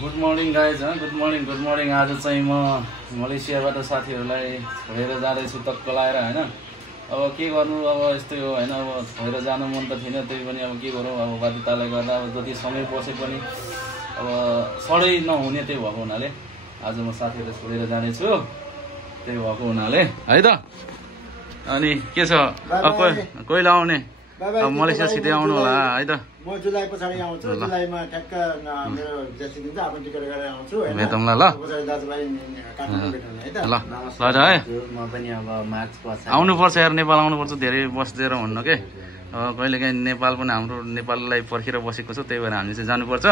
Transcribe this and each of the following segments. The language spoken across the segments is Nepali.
Good morning guys good morning आज चाहिँ म मलेसियाबाट साथीहरूलाई छोडेर जाँदैछु तक्क लाएर हैन। अब के गर्नु, अब यस्तै हो हैन। अब छोडेर जानु मन त थिएन, त्यही पनि अब के गरौँ, अब बाध्यताले गर्दा अब जति समय बसे पनि अब सधैँ नहुने त्यही भएको हुनाले आज म साथीहरूलाई छोडेर जानेछु, त्यही भएको हुनाले है त। अनि के छ, कहिले आउने? अब मलेसिया छिटै आउनु होला है त। म जुलाई पछाडि आउँछु। जुलाईमा ठ्याक्क मेरो जेसी दिन्छ, आफ्नो टिकट गरेर आउँछु हैन। भेटौँला ल। पछाडि दाजुभाइ काठमाडौँ भेटौँ है त। ल ल है। म पनि अब मार्च पछाडि आउनुपर्छ यार, नेपाल आउनुपर्छ। धेरै बस्दिएर हुन्न के, कहिलेकाहीँ नेपाल पनि हाम्रो नेपाललाई पर्खेर बसेको छु, त्यही भएर हामी चाहिँ जानुपर्छ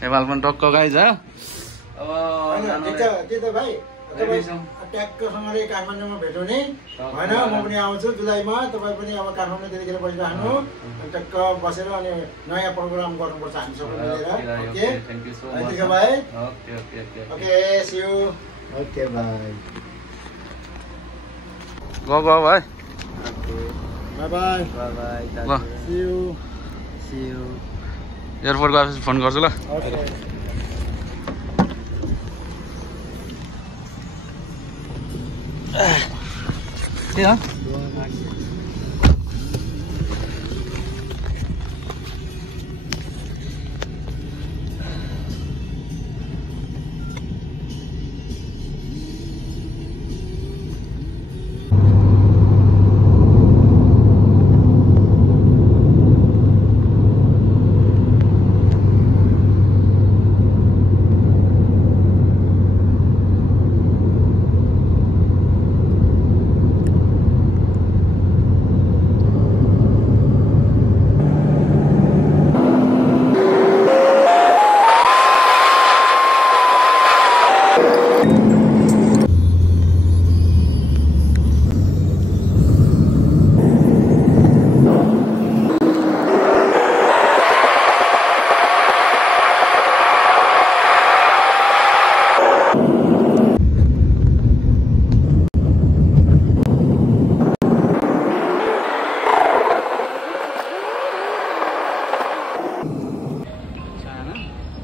नेपाल पनि टक्क गाइज। अब के त भाइ ट्याक्कसँगले काठमाडौँमा भेटौँ नि होइन। म पनि आउँछु जुलाईमा, तपाईँ पनि अब काठमाडौँ त्यतिखेर बसिरहनु, अनि टक्क बसेर अनि नयाँ प्रोग्राम गर्नुपर्छ हामी सबै मिलेर। ओके थ्याङ्क यू भाइ। Okay see you. ओके भाइ। गयो भाइ। बाई बाई बाई ल सी यू। एयरपोर्ट गएपछि फोन गर्छु ल। ओके के हो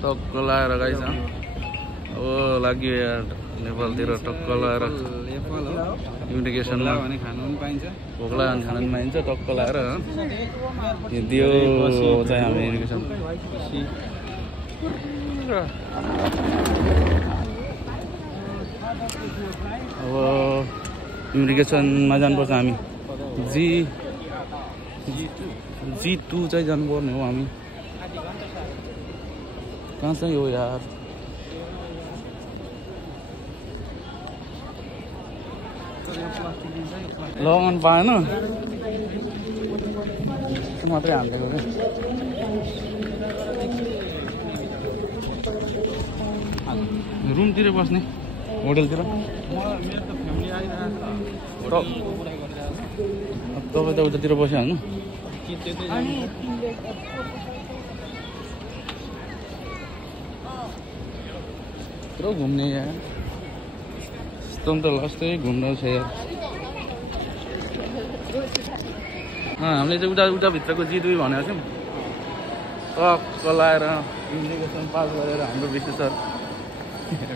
टक्क लाएर गाइस। अब लाग्यो यार नेपालतिर टक्क लाएर इमिग्रेसनमा खानु पनि पाइन्छ, भोक्ला अनि खानु पनि पाइन्छ। टक्क लाएर दियो चाहिँ हामी इमिग्रेसन। अब इमिग्रेसनमा जानुपर्छ हामी। G2 चाहिँ जानुपर्ने हो हामी। कहाँ चाहिँ हो यार? लगाउनु पाएन मात्रै हालेको क्या। रुमतिर बस्ने, होटलतिर। तपाईँ त उतातिर बसिहाल्नु। पुरा घुम्ने यार, यस्तो त लास्टै घुम्न छ यार। हामीले चाहिँ उता भित्रको G2 भनेको थियौँ। टक्क लाएर इमिग्रेसन पास गरेर हाम्रो विशेषर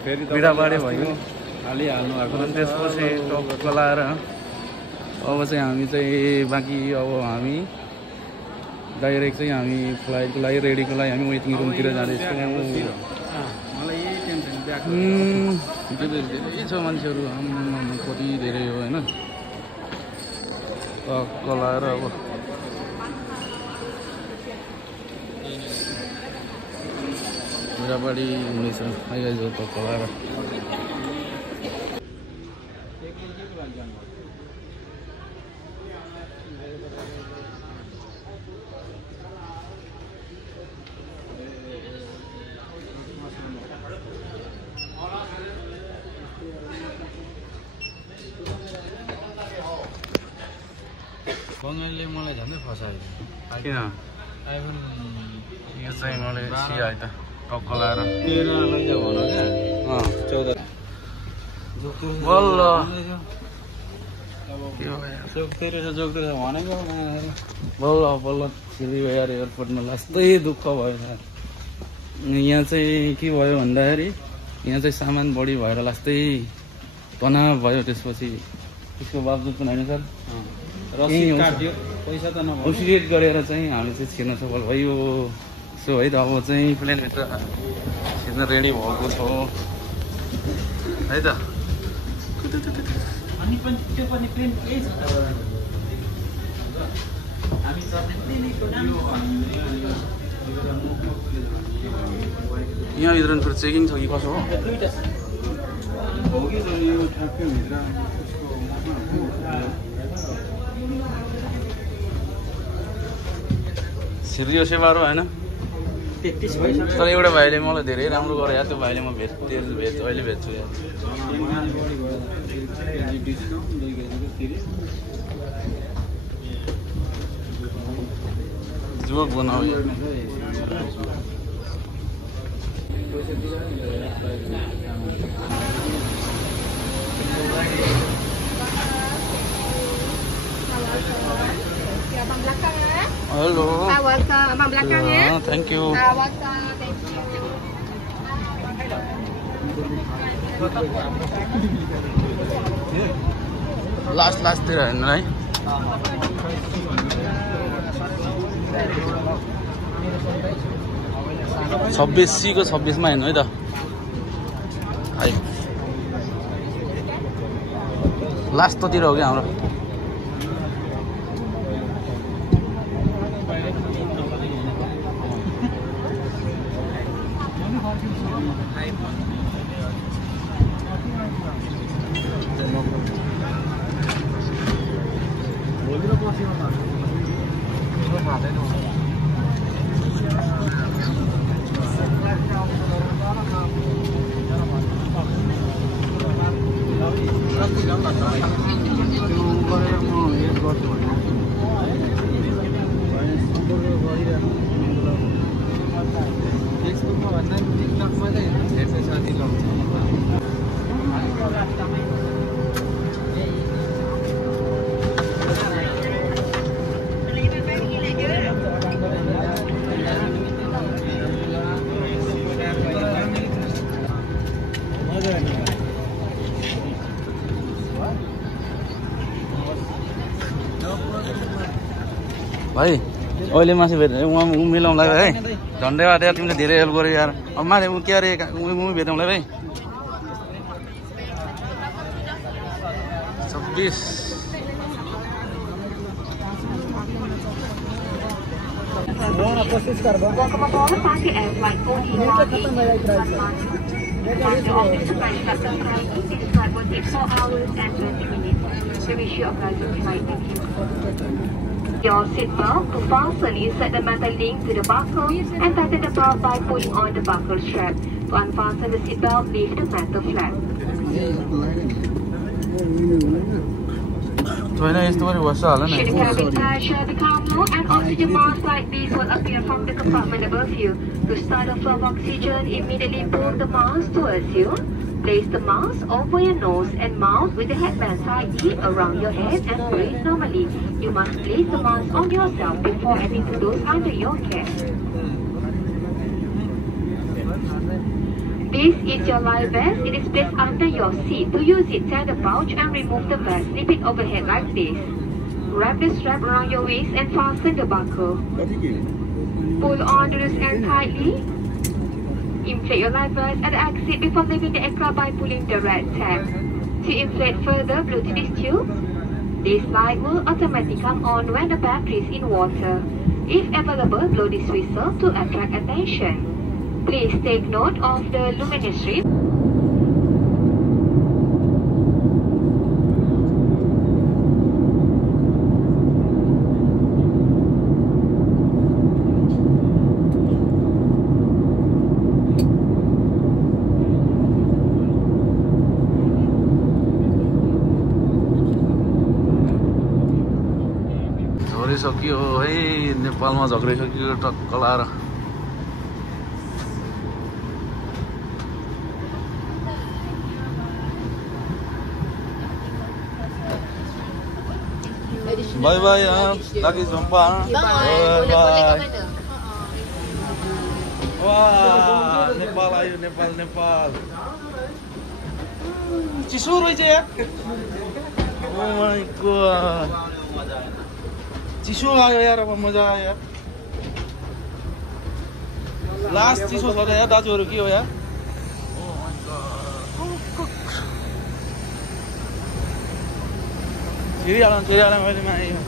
फेरि बिडाबाडी भयो, हालिहाल्नु भएको। अनि त्यसपछि टक्क लाएर अब चाहिँ हामी चाहिँ बाँकी अब हामी डाइरेक्ट चाहिँ हामी फ्लाइटको लागि रेडीको लागि हामी वेटिङ रुमतिर जाँदैछौँ। धेरै छ मान्छेहरू, कति धेरै हो होइन। टक्क लाएर अब बिडाबाडी हुनेछ आइगाइज। टक्क लाएर बङ्गालीले मलाई झन्डै फसायो। किन? यो चाहिँ मैले सिआए त टक्क लाएर 13 लैजाऊ भन क्या। 14 बल्ल जोक्दै रहेछ भनेको बल्ल छिरी यार। एयरपोर्टमा लास्तै दुःख भयो यार। यहाँ चाहिँ के भयो भन्दाखेरि यहाँ चाहिँ सामान बढी भएर लास्टै तनाव भयो। त्यसपछि त्यसको बावजुद पनि होइन सर पैसा त नभयो औसिएट गरेर चाहिँ हामी चाहिँ छिर्न सफल भयो। सो है त अब चाहिँ प्लेनभित्र छिर्न रेडी भएको छ है त। अनि पनि त्यो पनि प्लेन केही छ हामी यहाँभित्र फेरि चेकिङ छ कि कसो हो? सिरियो सेवारो होइन तर एउटा भाइले मलाई धेरै राम्रो गरे यार। त्यो भाइले म अहिले भेट्छु यार। जोक बनाऊ Abang belakang ya. Halo. Welcome. Abang belakang ya. Thank you. Welcome. Thank you. लास्टतिर हेर्नु है। 26C को 26 मा हेर्नु है त। लास्टतिर हो क्या हाम्रो। भाइ अहिले मासु भेट्ने मिलाउँला है। धन्यवाद यार, तिमीले धेरै हेल्प गर्यो यार। अब माथि के अरे भेटौँला भाइ। 26 Welcome aboard Party Air Flight 14 We wish you a pleasant flight. Thank you. Your seatbelt to fasten is set the metal link to the buckle and tighten the belt by pulling on the buckle strap. To unfasten the seatbelt, lift the metal flap. छैन यस्तो पनि बस्छ होला नि। Should the cabin pressure become low and oxygen mask like this will appear from the compartment above you. To start the flow of oxygen, immediately pull the mask towards you. Place the mask over your nose and mouth with the headband tightly around your head and breathe normally. You must place the mask on yourself before adding to those under your care. This is your life vest. It is placed under your seat. To use it, tear the pouch and remove the vest. Slip it overhead like this. Wrap the strap around your waist and fasten the buckle. Pull on the loose end tightly. Inflate your life vest at the exit before leaving the aircraft by pulling the red tab. To inflate further, blow to this tube. This light will automatically come on when the battery is in water. If available, blow this whistle to attract attention. Please take note of the luminous strip. झरिसक्यो है, नेपालमा झक्रिसक्यो टक्क लाएर। Bye bye lagi jumpa. Bye bye. Wah. Nepal आयो नेपाल नेपाल चिसो रहेछ यार ओ माय गॉड चिसो आयो यार अब मजा आयो यार लास्ट चिसो छ यार दाजुहरु के हो यार छिरिहाल्नु मैले मायो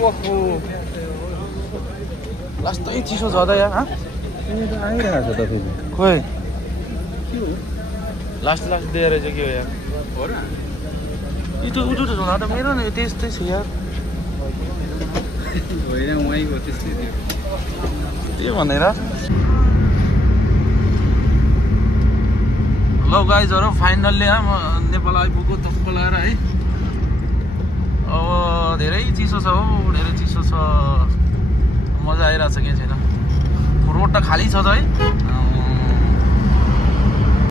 ओहो लास्टै चिसो छ त यार ह आइरहेको छ त फेरि खोइ के हो लास्ट दिएर चाहिँ के हो यार हो र यो उठो त झोला त मेरो नि त्यस्तै छ यार होइन उहीँको त्यस्तै थियो त्यो भनेर ल गाइजहरु फाइनल्ली म नेपाल आइपुग्यो तक्क लाएर है अब धेरै चिसो छ हो धेरै चिसो छ मजा आइरहेछ के छैन रोड त खाली छ त है